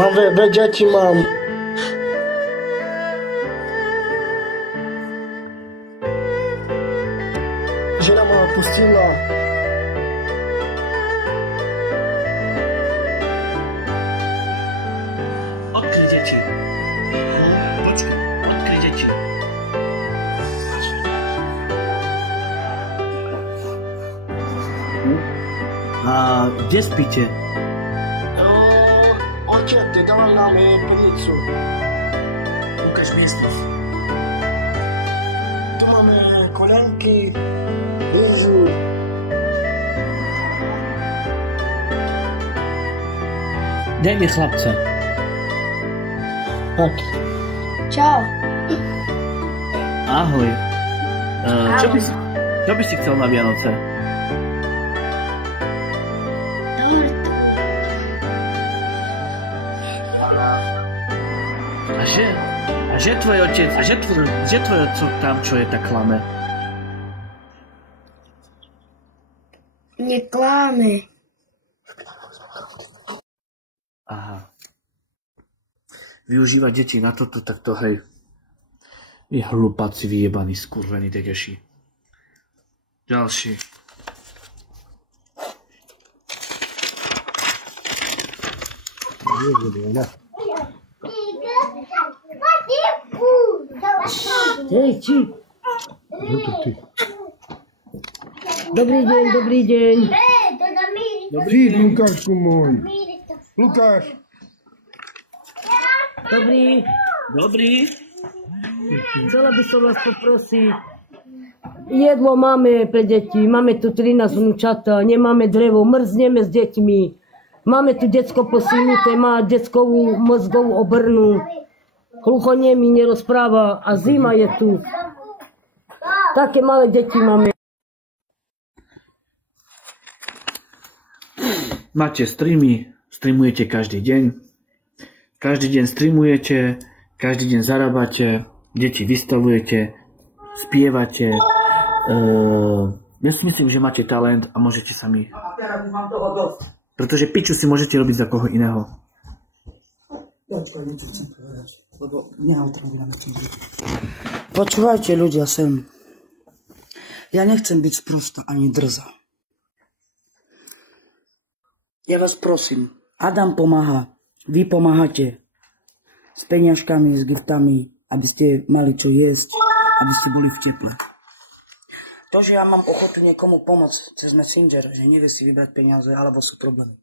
Mám dve deti, mám. Žena ma pustila. Odkryj deti. Počkaj, odkryj deti. A kde spíte? Otec, ty dával nám pivnicu. Ukáž miestnosť. Tu máme kolenky, burzu. Daj mi chlapca. Tak. Čau. Ahoj. Čo by si chcel na Vianoce? A že tvoj otec, že tvoj otec tam, čo je, tak klame? Neklame. Aha. Využívať deti na toto, tak to hej. Je hlupáci, vyjebaný, skurvený degeši. Ďalší. Hej, či? Dobrý deň, dobrý deň. Přijď, Lukášku môj. Lukáš. Dobrý. Dobrý. Chcela by som vás poprosiť. Jedlo máme pre deti, máme tu 13 vnúčata, nemáme drevo, mrzneme s deťmi. Máme tu decko posilnuté, má deckovú mozgovú obrnu. Hluchoniemi nerozpráva a zima je tu. Také malé deti máme. Máte streamy, streamujete každý deň. Každý deň streamujete, každý deň zarábate, deti vystavujete, spievate. Ja si myslím, že máte talent a môžete sami. Pretože piču si môžete robiť za koho iného. Počúvajte ľudia sem. Ja nechcem byť sprústa ani drza. Ja vás prosím, Adam pomáha, vy pomáhate s peniažkami, s giftami, aby ste mali čo jesť, aby ste boli v teple. To, že ja mám ochotu niekomu pomôcť cez Messenger, že nevie si vybrať peniaze, alebo sú problémy.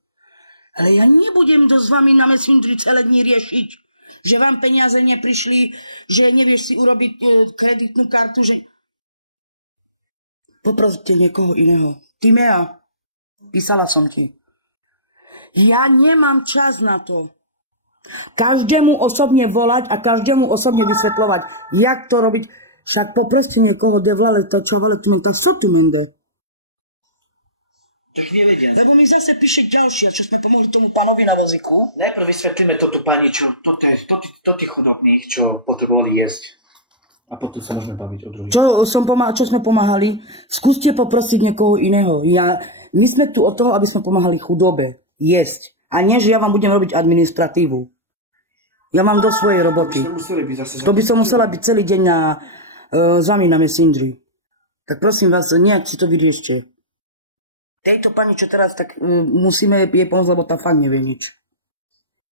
Ale ja nebudem to s vami na Messengeri celé dní riešiť, že vám peniaze neprišli, že nevieš si urobiť kreditnú kartu, že... Poproste niekoho iného. Timea, písala som ti. Ja nemám čas na to. Každému osobne volať a každému osobne vysvetľovať, jak to robiť. Však poproste niekoho, kde vlale to, čo vlale tu to co tu mende. Tož nevedia. Lebo mi zase píše ďalšia, čo sme pomohli tomu pánovi na vozíku. Najprv vysvetlíme to tu pani, čo to tých chudobných, čo potrebovali jesť. A potom sa môžeme baviť o druhých. Čo sme pomáhali? Skúste poprosiť niekoho iného. My sme tu od toho, aby sme pomáhali chudobe. Jesť. A nie, že ja vám budem robiť administratívu. Ja mám do svojej roboty. To by som musela byť celý deň s vami na Messengeri. Tak prosím vás, nejak si to vyriešte. Tejto pani, čo teraz, tak musíme jej pomôcť, lebo tá fakt nevie nič.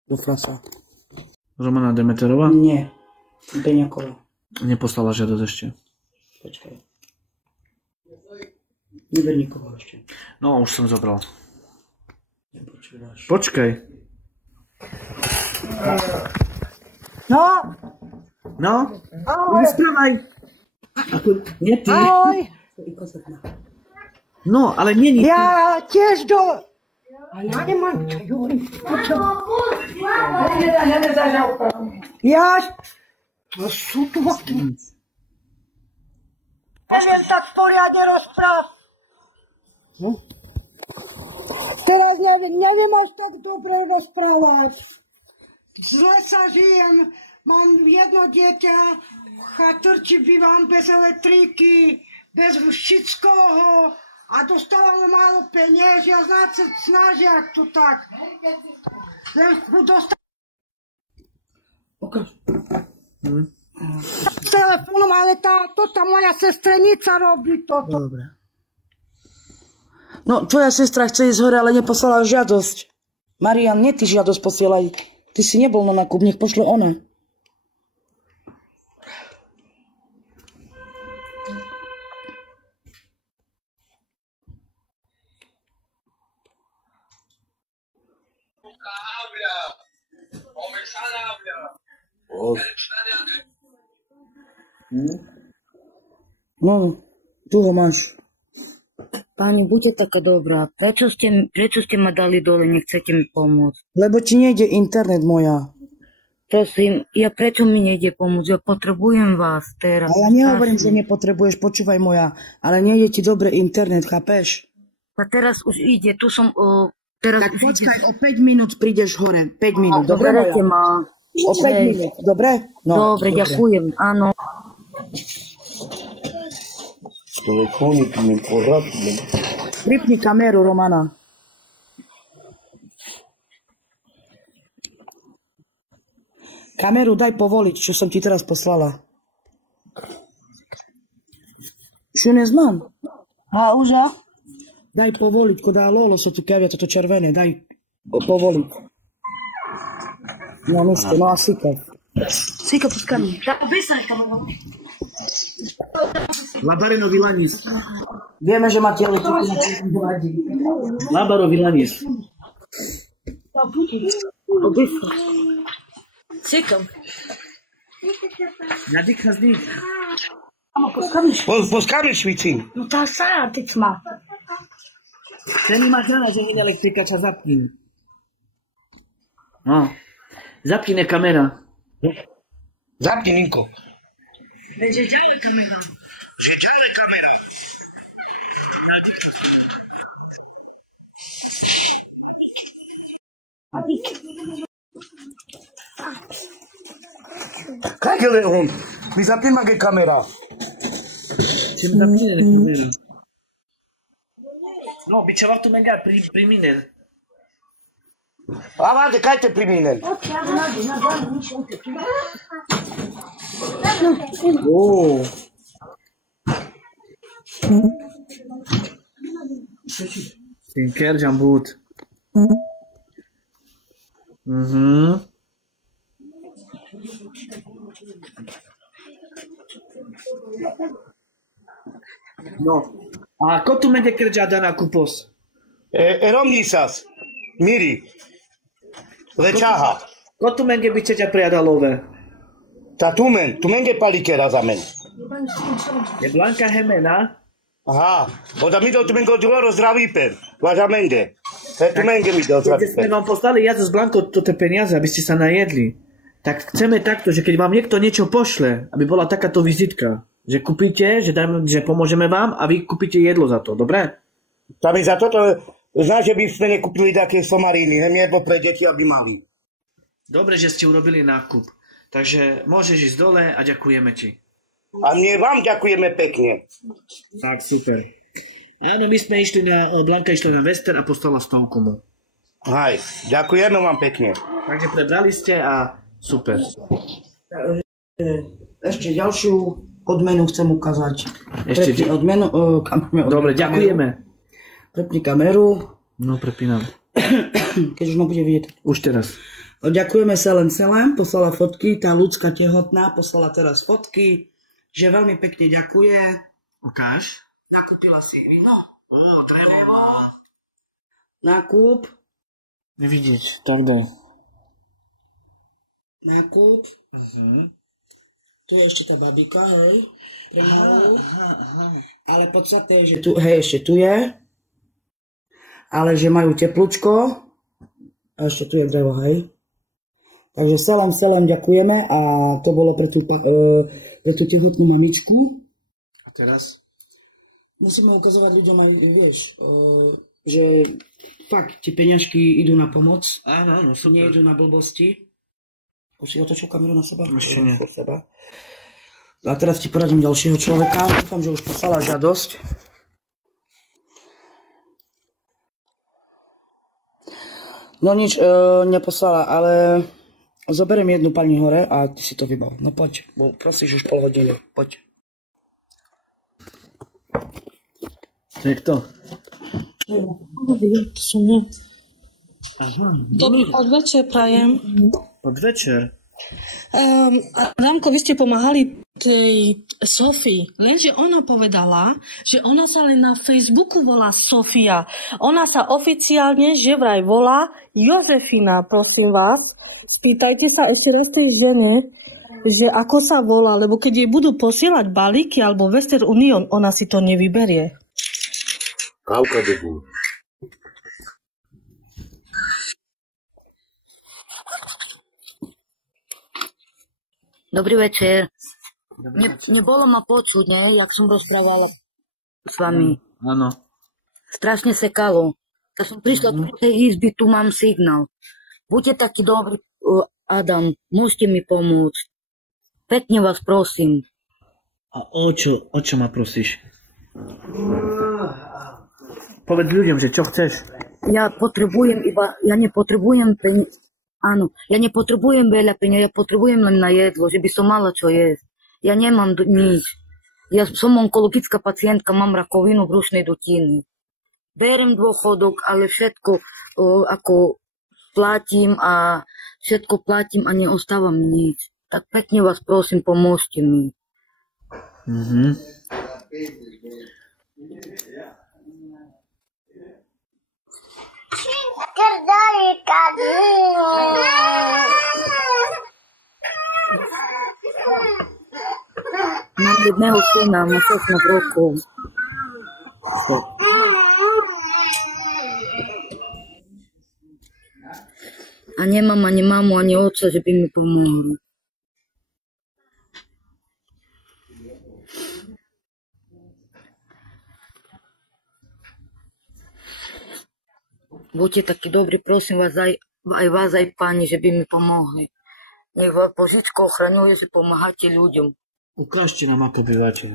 Do frasa. Romana Demeterová? Nie. Beňaková. Neposlala žiadosť ešte. Počkaj. Neber nikoho ešte. No, už som zobral. Nepočúvaš. Počkaj. No! No? Vysprávaj! Nie ty. Ahoj, No, ale nie ty. ja tiež A ja nemám čo, Juri. Ja... Sú tu vakty. Neviem tak poriadne rozpráv. Teraz neviem až tak dobre rozprávať. Zle sa žijem. Mám jedno dieťa, chatrči bývam bez elektriky, bez všetkoho a dostávam málo peniaz, ja snažia tu tak. Len dostávam Ukáž. Telefónom, ale tá moja sestrenica robí toto. Dobre. No, tvoja sestra chce ísť hore, ale neposlala žiadosť. Marian, nie ty žiadosť posielaj. Ty si nebol na nákup, nech pošle ona. No, tu ho máš. Pani, buďte taká dobrá. Prečo ste ma dali dole, nechcete mi pomôcť? Lebo ti nejde internet, moja. Prosím, prečo mi nejde pomôcť? Ja potrebujem vás teraz. A ja nehovorím, že nepotrebuješ, počúvaj, moja, ale nejde ti dobre internet, chápeš? A teraz už ide, tu som... teraz tak už počkaj, o 5 minút prídeš hore. 5 minút, dobre, moja? Ma. O 5 minút, dobre? No, dobre, ďakujem, áno. Telefonik mi poradne. Pripni kameru, Romana. Kameru daj povoliť, čo som ti teraz poslala. Čo nezmám? A už ja? Daj povoliť, ko dá lolo, sa tu kevia, toto červené, daj povoliť. No, niečo, no a sika. Sika, puskami. Labarino Vilanis. Vieme, že máte Labaro Vilanis. Sika. Nadýchá z nich. Poskami švici. No tá sa, ty ma. Ten má žena, že nie elektrika, ča zapni. No. Zapni kamera. Zapni, Ninko. Kaj je on? Mi zapni ma kamera. Ce mi zapni kamera. No, bičeva tu mega pri mine. A vade, kaj te priminen? Oh. Sinker jambut. No. A ko tu mende kerja dana kupos? Romnisas. Miri. Lečaha. Ko tu menge bičeťa priadalove? Ta tu menge palikera za men. Je Blanka Hemena? Aha. Oda mi to tu menge odvoro zdravípen. Važa menge. Tu menge mi to Keď sme zdravípen. vám poslali ja s Blankou toto peniaze, aby ste sa najedli, tak chceme takto, že keď vám niekto niečo pošle, aby bola takáto vizitka, že kúpite, že pomôžeme vám a vy kúpite jedlo za to, dobre? Tam za toto, znáš, že by sme nekúpili také somaríny, jedlo pre deti, aby mali. Dobre, že ste urobili nákup. Takže môžeš ísť dole a ďakujeme ti. A my vám ďakujeme pekne. Tak, super. Áno, my sme išli Blanka išla na Western a poslala stovku mu. Hej, ďakujeme vám pekne. Takže prebrali ste a super. Ešte ďalšiu odmenu chcem ukázať. Ešte Prepni odmenu. Dobre, ďakujeme. Prepni kameru. No, prepínam. Keď už ma bude vidieť. Už teraz. Ďakujeme Selem, poslala fotky, tá ľudská tehotná poslala teraz fotky, že veľmi pekne ďakuje. Ukáž. Nakúpila si víno. Drevo. Nákup. Nevidieť, tak daj. Nákup. Tu je ešte tá babika, hej. Pre malú. Ale podstatné je, že tu, hej, ešte tu je. Ale že majú teplúčko. A ešte tu je drevo, hej. Takže Selem, ďakujeme a to bolo pre tú tehotnú mamičku. A teraz? Musíme ukazovať ľuďom aj, vieš, že fakt, tie peňažky idú na pomoc. Áno, super. Nie idú na blbosti. Už si otočil kameru na seba? Ešte nie. A teraz ti poradím ďalšieho človeka. Dúfam, že už poslala žiadosť. No nič, neposlala, ale Zoberiem jednu pani hore a ty si to vybav. No poď, bo prosíš už pol hodiny. Poď. Jak to? To som ja. Dobrý podvečer prajem. Podvečer. Adamko, vy ste pomáhali tej Sofii, lenže ona povedala, že ona sa len na Facebooku volá Sofia. Ona sa oficiálne, že vraj volá Jozefina, prosím vás. Spýtajte sa ešte raz tej žene, že ako sa volá, lebo keď jej budú posielať balíky alebo Western Union, ona si to nevyberie. Kávka debu. Dobrý večer. Nebolo ma počuť, ne? Jak som rozprávala s vami. Áno. Strašne sekalo. Tak som prišla do tej izby, tu mám signál. Buďte taký dobrý, Adam, môžete mi pomôcť. Pekne vás prosím. A o čo ma prosíš? Povedz ľuďom, že čo chceš. Ja nepotrebujem peniaze. Áno, ja nepotrebujem veľa peniaze, ja potrebujem len na jedlo, že by som mala čo jesť. Ja nemám nič. Ja som onkologická pacientka, mám rakovinu brušnej dutiny. Berem dôchodok, ale všetko ako platím a neostáva mi nič. Tak pekne vás prosím, pomôžte mi. Mám jedného syna, má 16 rokov. A nemám ani mamu, ani otca, že by mi pomohli. Buďte takí dobrí, prosím vás, aj vás, aj páni, že by mi pomohli. Nech vás Božičko ochraňuje, že pomáhate ľuďom. Ukážte nám, ako bývate.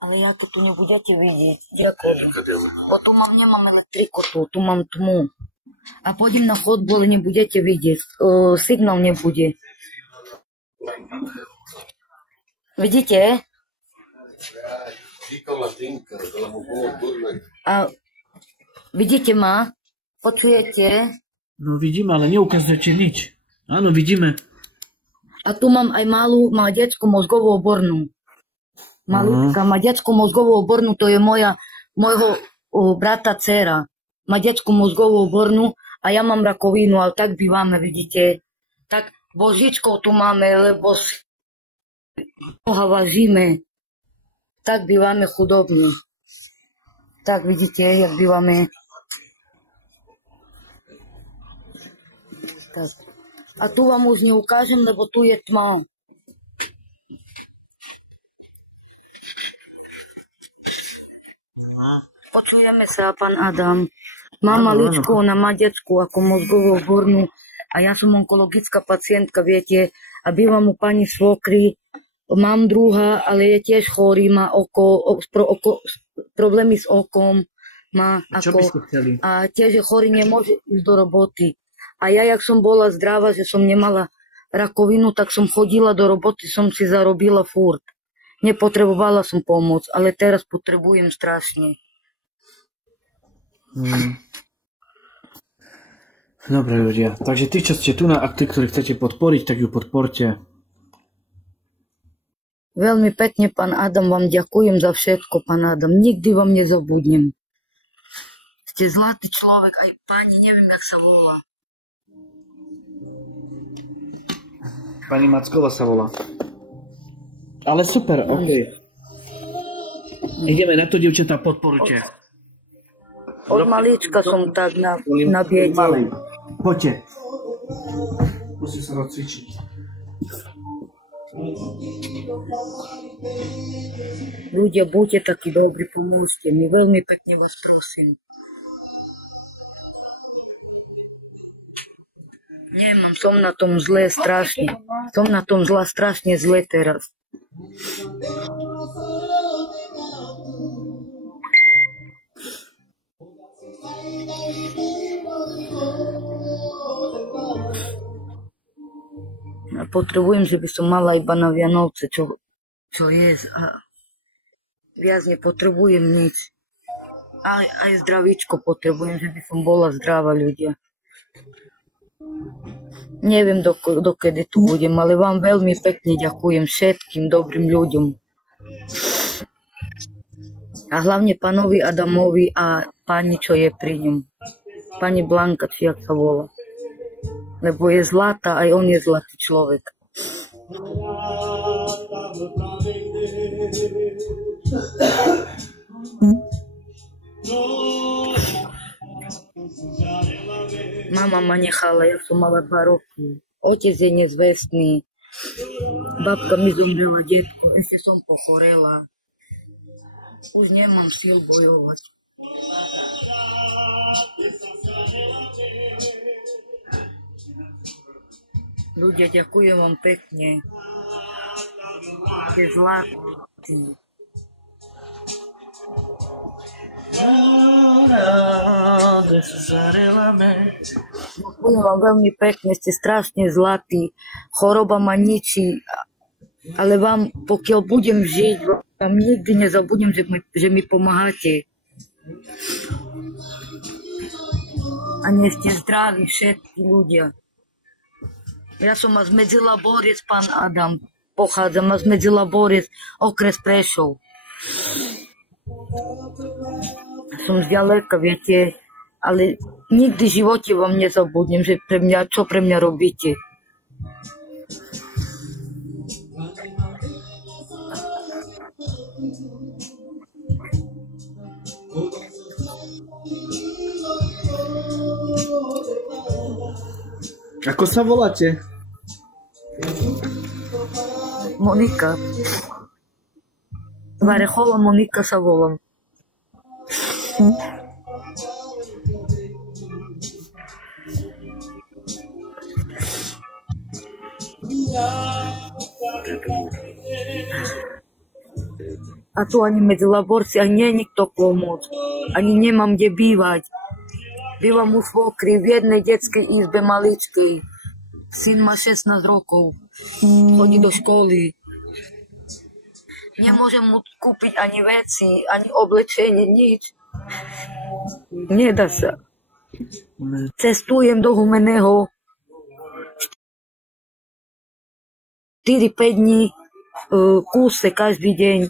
Ale ja to tu nebudete vidieť. Ďakujem. Bo tu nemám elektriku, tu mám tmu. A pôjdem na chodbu, ale nebudete vidieť. Signál nebude. Vidíte? A vidíte ma? Počujete? No vidíme, ale neukazujete nič. Áno, vidíme. A tu mám aj malú, má detskú mozgovú obornú. Malúčka, má detskú mozgovú obornú, to je môjho brata dcera. Má detskú mozgovú obornú a ja mám rakovinu, ale tak bývame, vidíte. Tak Božičkou tu máme, lebo mnoha vážime. Tak bývame chudobne. Tak vidíte, jak bývame. Tak. A tu vám už neukážem, lebo tu je tma. Počujeme sa, pán Adam. Mám maličku, ona má detskú ako mozgovú obornú a ja som onkologická pacientka, viete, a bývam u pani svokry. Mám druha, ale je tiež chorý, má problémy s okom. Čo by ste chceli? A tiež je chorý, nemôže ísť do roboty. A ja, jak som bola zdravá, že som nemala rakovinu, tak som chodila do roboty, som si zarobila furt. Nepotrebovala som pomoc, ale teraz potrebujem strašne. Dobre ľudia, takže tí, čo ste tu a tí, ktorí chcete podporiť, tak ju podporte. Veľmi pekne, pán Adam, vám ďakujem za všetko, pán Adam. Nikdy vám nezabudnem. Ste zlatý človek, aj pani, neviem, jak sa volá. Pani Mackova sa volá. Ale super, ok. Ideme na to, dievčatá, podporujte. Od malička som tak na biede. Poďte. Musím sa rozcvičiť. Ľudia, buďte takí dobrí, pomôžte mi. Veľmi pekne vás prosím. Nemám, som na tom zle strašne. Som na tom strašne zle teraz. A potrebujem, že by som mala iba na Vianoce, čo jesť. A viac nepotrebujem nič. Aj zdravíčko potrebujem, že by som bola zdravá, ľudia. Neviem, dokedy tu budem, ale vám veľmi pekne ďakujem všetkým dobrým ľuďom. A hlavne pánovi Adamovi a pani, čo je pri ňom. Pani Blanka, či jak sa volá. Lebo je zlatá, aj on je zlatý človek. Mama ma nechala, ja som mala 2 roky. Otec je nezvestný. Babka mi zomrela, detko, ešte som pochorela. Už nemám síl bojovať. Ľudia, ďakujem vám pekne. Je zlatý. Ďakujem vám veľmi pekne, ste strašne zlatí. Choroba ma ničí, ale vám, pokiaľ budem žiť, vám nikdy nezabudnem, že mi pomáhate. A nie ste zdraví všetci ľudia. Ja som z Medzilaborec, pán Adam. Pochádzam z Medzilaborec, okres Prešov. Som zďaleka, viete, ale nikdy v živote vám nezabudnem, že čo pre mňa robíte. Ako sa voláte? Monika. Varechova Monika sa volám. A tu ani medzi Laborci, ani nie je nikto pomôcť. Ani nemám kde bývať. Bývam u svokry v jednej detskej izbe maličkej. Syn má 16 rokov. Chodí do školy. Nemôžem mu kúpiť ani veci, ani oblečenie, nič. Nedá sa. Cestujem do Humenného 4-5 dní kúse každý deň.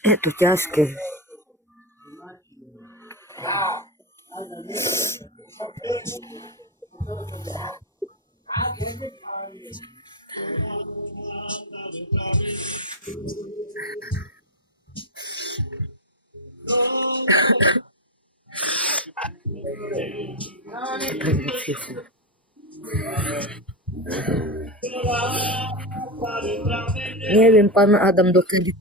Je to ťažké. Neviem, pán Adam, dokedy.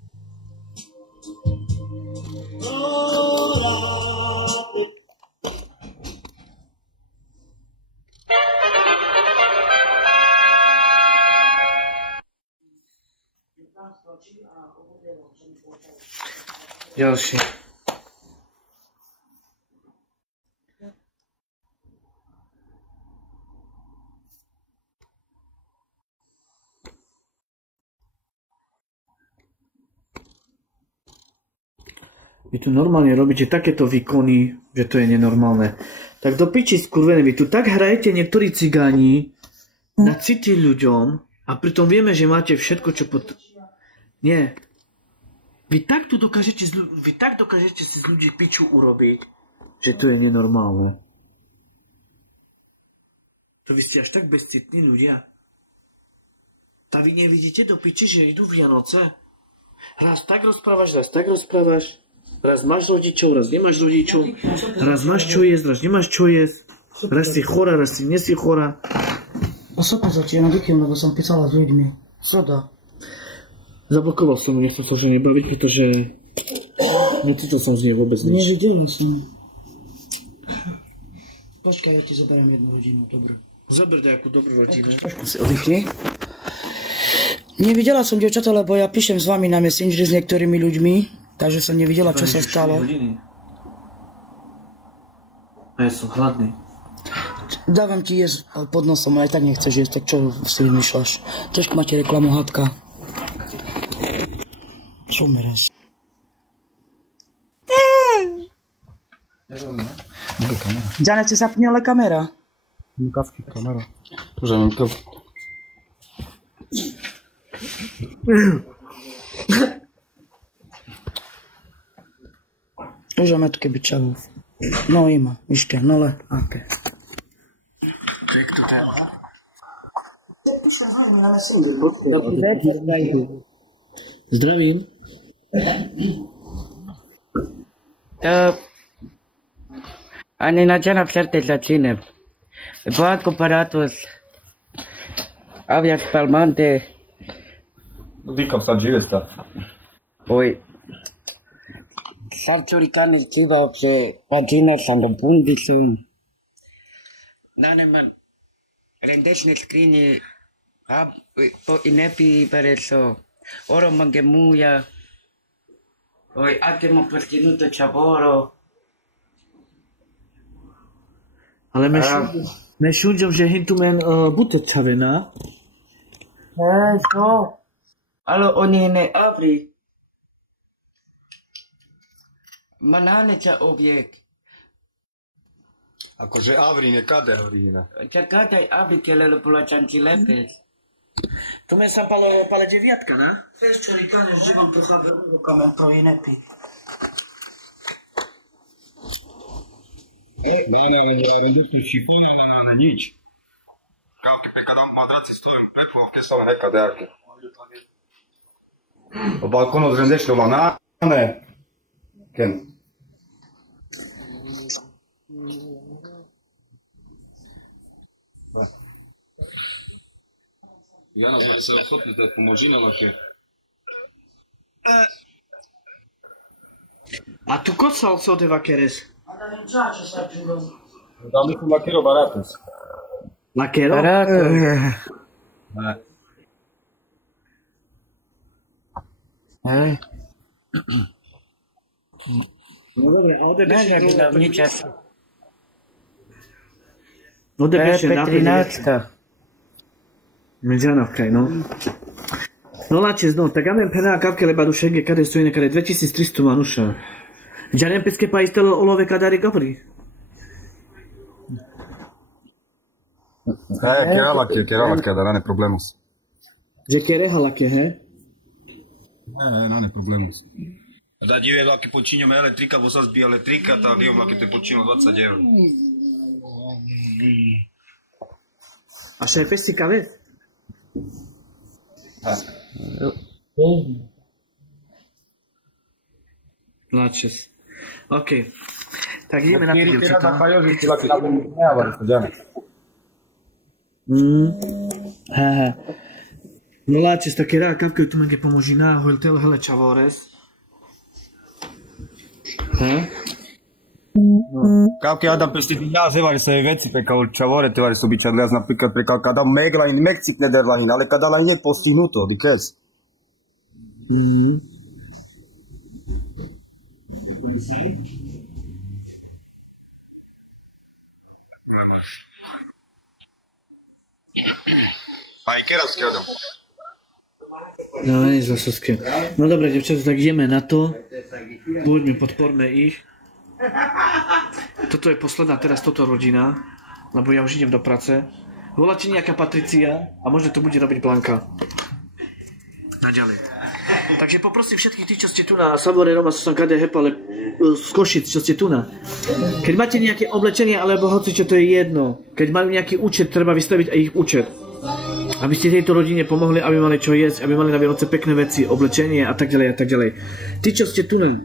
Ďalší. Vy tu normálne robíte takéto výkony, že to je nenormálne. Tak do piči skurvené, vy tu tak hrajete niektorí cigáni na city ľuďom a pritom vieme, že máte všetko, čo Nie. Vy tak dokážete si z ľudí piču urobiť, že to je nenormálne. To vy ste až tak bezcitní ľudia. A vy nevidíte do piči, že idú Vianoce? Raz tak rozprávaš, raz tak rozprávaš. Raz máš rodičov, raz nemáš rodičov. Raz máš čo jesť, raz nemáš čo jesť. Raz si chora, raz si nesi chora. A sopu začína vykým, lebo som písala s ľuďmi. Soda. Zablokoval som, nechcel sa už nebaviť, pretože necítil som z nej vôbec nič. Nevidela som. Počkaj, ja ti zoberiem jednu rodinu, dobre. Zober nejakú dobrú rodinu. Trošku si oddychni. Nevidela som, dievčatá, lebo ja píšem s vami na Messengeri s niektorými ľuďmi, takže som nevidela, čo sa stalo. A ja som hladný. Dávam ti jesť pod nosom, ale aj tak nechceš jesť, tak čo si vymýšľaš? Ťažko máte reklamu, hadka. Čo meráš? Janete, zapni ale kamera. Mikavky, kamera. Bože, mikavky. Už máme tu keby čavov. No ima, ište, nole, aké. Jak to je? Zdravím. Ani nađena certezza cine. Poad comparatus avias palmante. Dikam sad žive sta. Poi sarciuricani civa opse pagina sando pundisum. Naneman rendesne scrini hab po inepi pereso. Oro mangemuja. Poi attimo pertinuto chavoro. Ale me šuđam, že hintu men bute čavena. Eso. Alo oni ne abri. Manane ča objek. Akože avri, nekade avrina. Ča kadaj abri kelelo pola čanci lepes. To men sam pala djevijatka, na? Veš čo rikane, živom to chábe rukama pro inepi. Ne, rendusno šifona na nič. Kako ti kada madraci stojim u pretpolovke samo nekade arke. O balkonu od rendešno banane. Ken. Jana, znači se osotnite, pomoži na lake. A tu kod sa se odeva keres? Da mi su lakero baratus. Lakero? No dobre, a ode beše ode beše napred. Međanovkaj, no. No lačez, no, tak amen pena kapke leba dušenge, kade stoji nekade 2300 manuša. Džarem peske pa istelo olove kadari gabri. Keralak, da rane problemus. Že kerehalak je, he? Ne, rane problemus. Da dive lake počinjamo elektrika, bo sad zbija elektrika, ta dive lake te počinjamo 20 euro. A še je pesi kave? Lačez. Ok. Tak ideme na to, devčatá. No lačez, tak je rád, kapke tu menge pomoží náhoj, hele čavores. Kako ja da pesticidja zevari se veci pe kao čavore te vari su biće odlaz napríklad pre kao kada megla in mekcitne derlahin, ale kada la je postignuto, dikez. Pa i keras kredom. No, nie za soskie. No dobra, dziewczyny, tak idziemy na to. Poďme, podporme ich. Toto je posledná teraz toto rodina, lebo ja už idem do práce. Voláte nejaká Patricia a možno to bude robiť Blanka. Naďalej. Takže poprosím všetkých tých, čo ste tu na Sabore Roma, som kade hepale z Košic, čo ste tu na. Keď máte nejaké oblečenie, alebo hoci čo, to je jedno. Keď majú nejaký účet, treba vystaviť aj ich účet. Aby ste tejto rodine pomohli, aby mali čo jesť, aby mali na Vianoce pekné veci, oblečenie a tak ďalej a tak ďalej. Tí, čo ste tu na,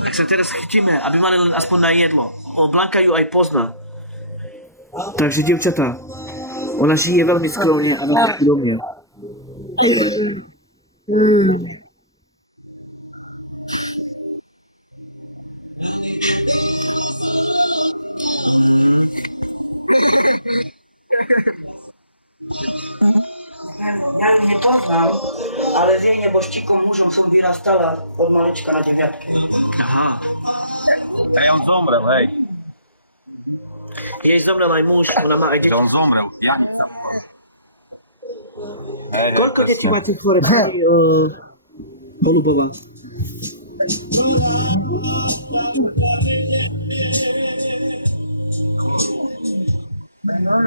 tak sa teraz chytíme, aby mali len aspoň na jedlo. Blanka ju aj pozná. Takže, dievčatá, ona žije veľmi skromne a na skromne. Ja mnie nie poznał, ale z jej nieboszczyką mużą są wyrastała od maleczka na 9. Ej, on zomrel, hej. Jej zomrel aj muž, ona má aj deti. On zomrel, Janik tam. Koľko detí máte v tvore, Holubová?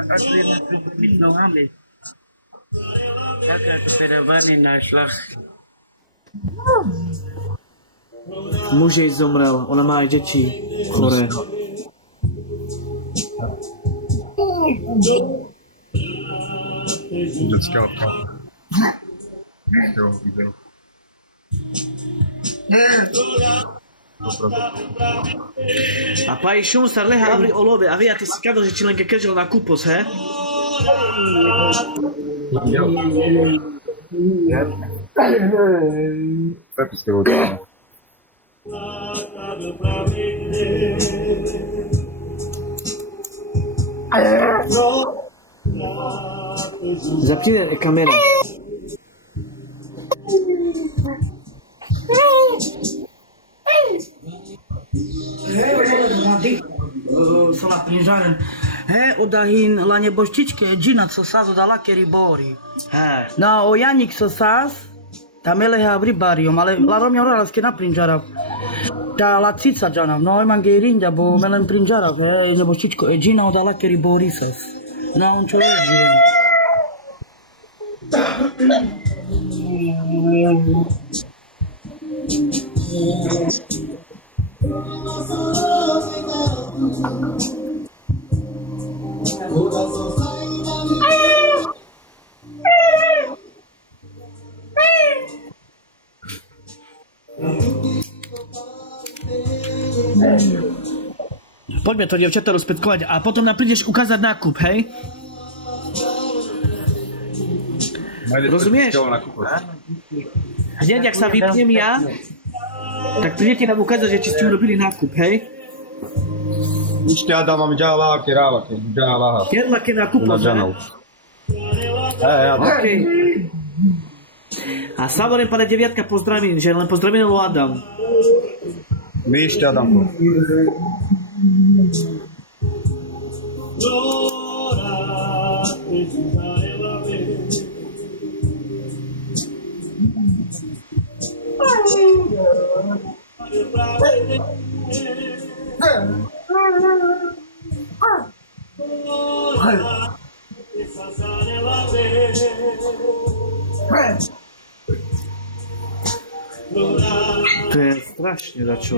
Ako jedna s nohami. Taká to teda vany našla. Muž jej zomrel, ona má aj deti choré. Dětská auto. Jo, viděl. A pai šum sa leha abri olove, a vy a ty si kado, že či len keďžel na kúpos, he? Prepiske vody. Zapni kamera. Sono a prinžaren. Odahin la neboštičke džina co saz od alakeri bori. Na o Janik co saz, ta mele ha abri bariom, ale la romja oralaske na prinžarav. Ta la cica džanav, no imam ge rinja, bo melen prinžarav, neboštičko džina od alakeri bori sas. Na on čo je džin. Poďme to, dievčatá, rozpätkovať a potom nám prídeš ukázať nákup, hej? Rozumieš? Hneď, ak sa vypnem ja, tak prídete nám ukázať, že či ste urobili nákup, hej? Určite Adam mám ďalá, keráva, ďalá. Kerla ke nákup, Adam. OK. A Savorem pane deviatka pozdravím, že len pozdravím Adam. My ešte Adamko. To je strašne dačo.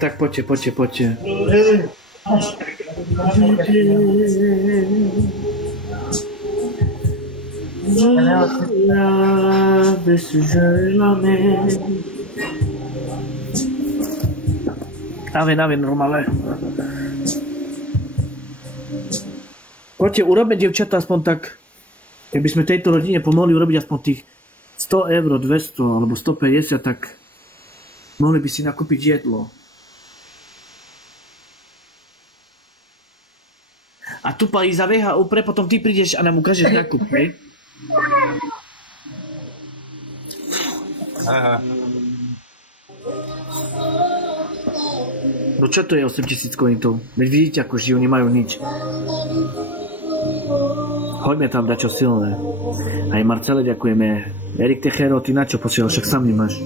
Tak, poďte. Aven, normálne. Poďte, urobme, dievčatá, aspoň tak, keby sme tejto rodine pomohli urobiť aspoň tých 100 eur, 200 alebo 150, tak mohli by si nakúpiť jedlo. A tu pa Iza veha upre, potom ty prídeš a nám ukážeš nákup, hej? Aha. No čo to je 8000 kointov? Veď vidíte, ako žijú, nemajú nič. Hoďme tam dať čo silné. Aj Marcele ďakujeme. Erik Techero, ty na čo posiel, však sám nemáš.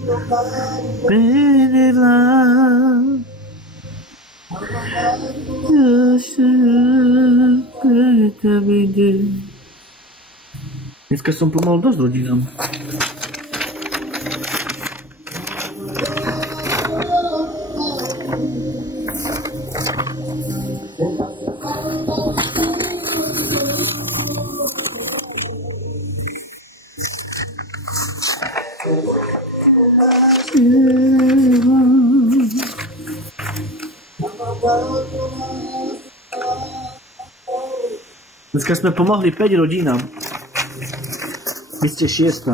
Dneska som pomohol dosť rodinám. Dneska sme pomohli 5 rodinám. Vy ste 6.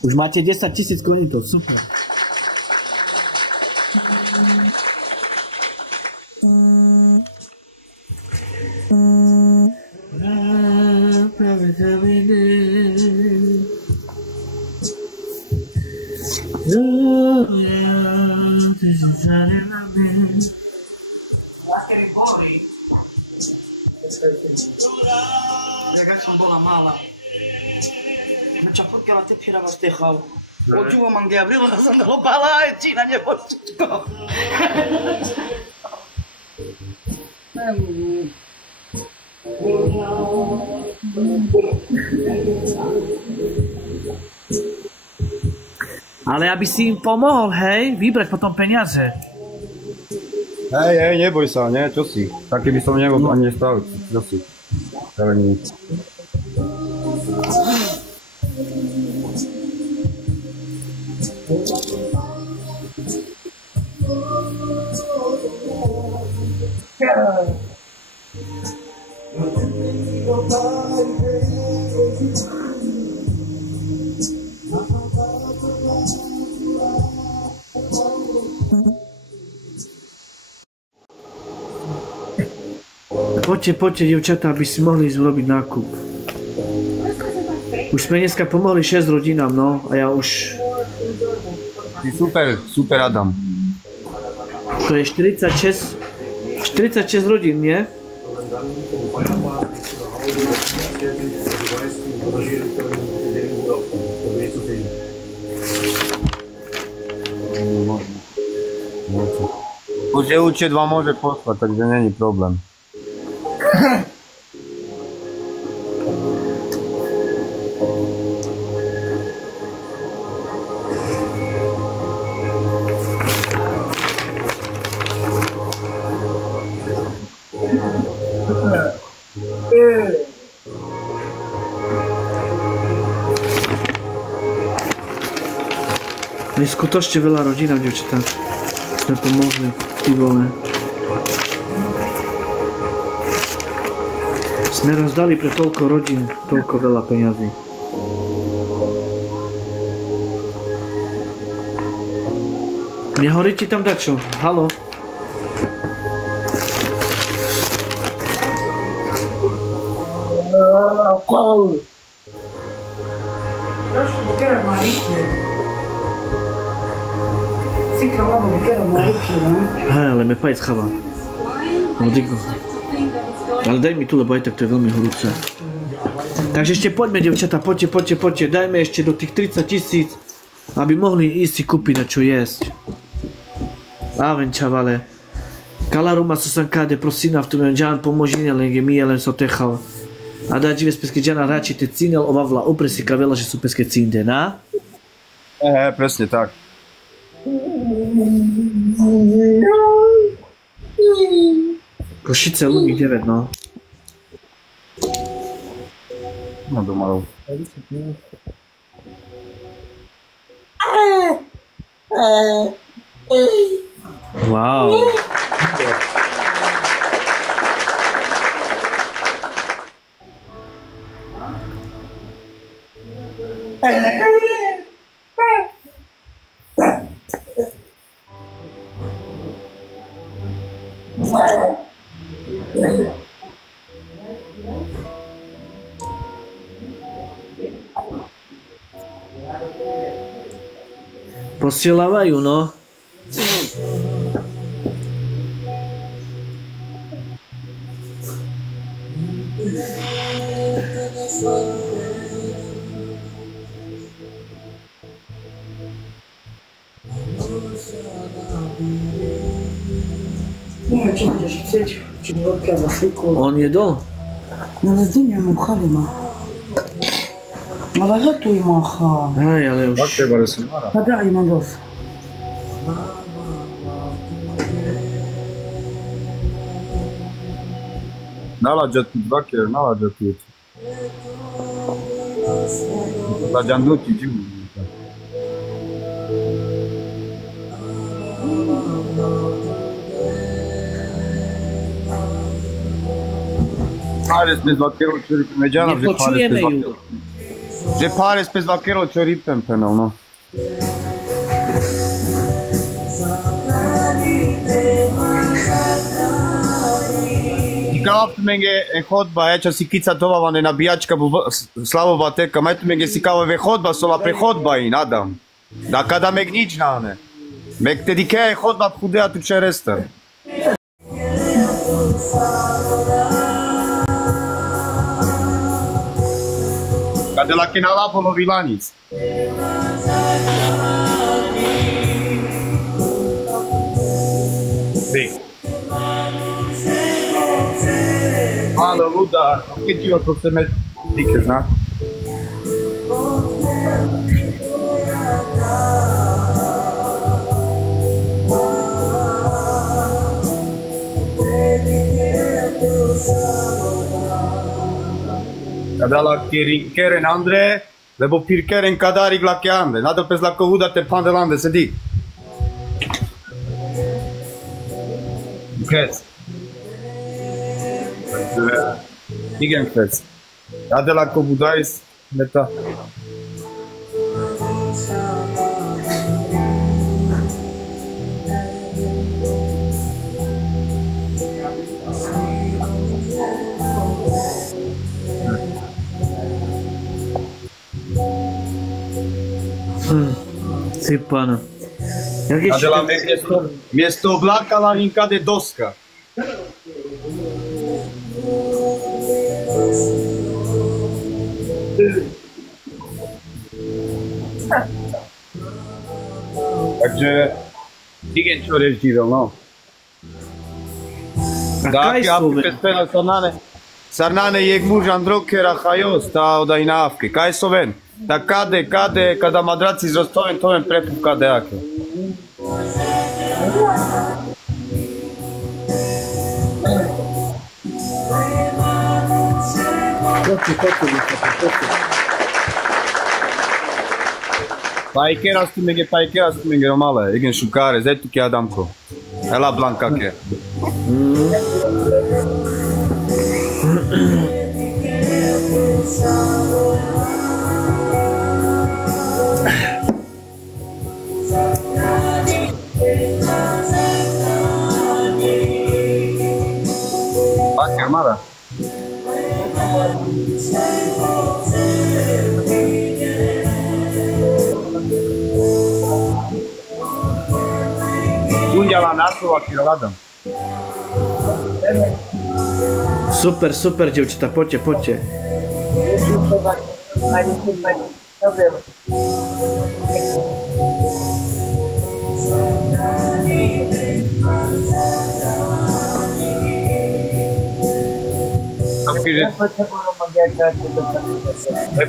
Už máte 10 000 koní, to super. Jak som bola malá. Čo furt ela te firava stechal. Počúvam, man Gabriel, no som hlopala, aj Čína nepočítko. Ale aby si im pomohol, hej, vybrať potom peniaze. Hej, neboj sa, ne, čo si? Taký by som nebol ani nespravil, čo si? Nič. Poďte, dievčatá, aby si mohli ísť urobiť nákup. Už sme dneska pomohli 6 rodinám, no, a ja už... Ty super Adam. To je 46 rodín, nie? Už je účet vám môže poslať, takže není problém. Je skutočne veľa rodinám, dievčatá. Sme pomohli, ty vole. Sme rozdali pre toľko rodín, toľko veľa peňazí. Nehorí ti tam dačo? Haló? Hej, ale me pajec chava. No digo. Ale daj mi tu, lebo aj tak to je veľmi horúce. Takže ešte poďme, devčatá, poďte. Dajme ešte do tých 30 000, aby mohli ísť si kúpiť na čo jesť. Aven, čavale. Calaruma su sancade prosina v tom Gian pomožine, len je mi len so techal. A da žive speske Giana rači te cinel ovavla opresi kravela, že sú peske cinde, na? Presne tak. Košice, Luník 9, no. No domalou. Wow. Posielavajú, no. On jedol? No ale ty nemám chalima. Ale hatu ima ha. Hej, ale už... Pa da, ima dos. Nalađati dvakjer, nalađati. Lađanduti dživu. Pare spes vaquerul čo ripem, Međana, že pare spes Nepočujeme ju. vaquerul. Že pare spes vaquerul čo ripem penal, no. Ikav tu menge e hodba, eća si kica tovavane nabijačka Slavova teka, mai tu menge si kao ve hodba, sola pre hodba in, Adam. Da kada meg nici nane. Meg te dikea e hodba hudea tu ce resta. Ca de la Chenala până Vilaniț. Bine. Malo, luda, che giro to se met dike, zna? Kada la Keren Andre, lebo pir Keren Kadarik la Keande, nadal pes la Kovuda te Pandelande se di. Crezi? Igen crezi. Kada la Kovudais, meta. Sypano. A de la miesto oblaka laninka de doska. Takže igen čo režíral, no. Da, che apre spera Sarnane jeg muž Androkera hajos, ta od Ainavke. Kaj so ven? Da kade, kada madraci zrostoven, to ven prepup kade ake. Paikeras tu menge romale, igen šukare, zetu ki Adamko. Ela blanka ke. Pakai marah. Undiala naslova kiradam. Super, super, dziewczyta, pocie.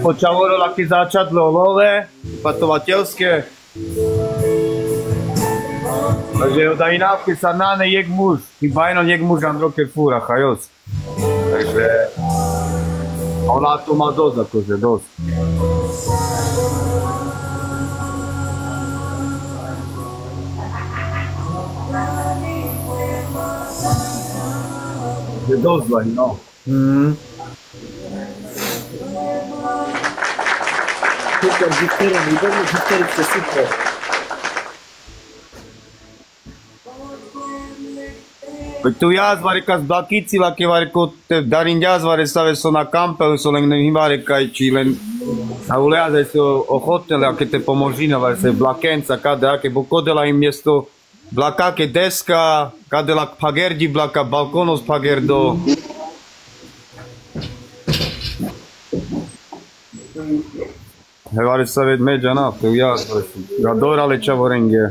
Po čavoro laki začadlo love, patovateľské. Takže od Ainavke Sarnane jeg muž, i bajno jeg muž Androke fura, hajos. Takže ona to má dosť, akože dosť. Je dosť zlý, no. Super, Viktoria, výborný Viktorice, super. Tu jazvare kas blakici lake vareko te darin jazvare save so na kampel so len hivare kaj či len a uleazaj se o hotele ake te pomožina vare se blakenca kade ake bokodela im mjesto blakake deska kadela pagerdi blaka balkonos pagerdo. Hevare save Međana te jazvare su ga dorale čavorenge.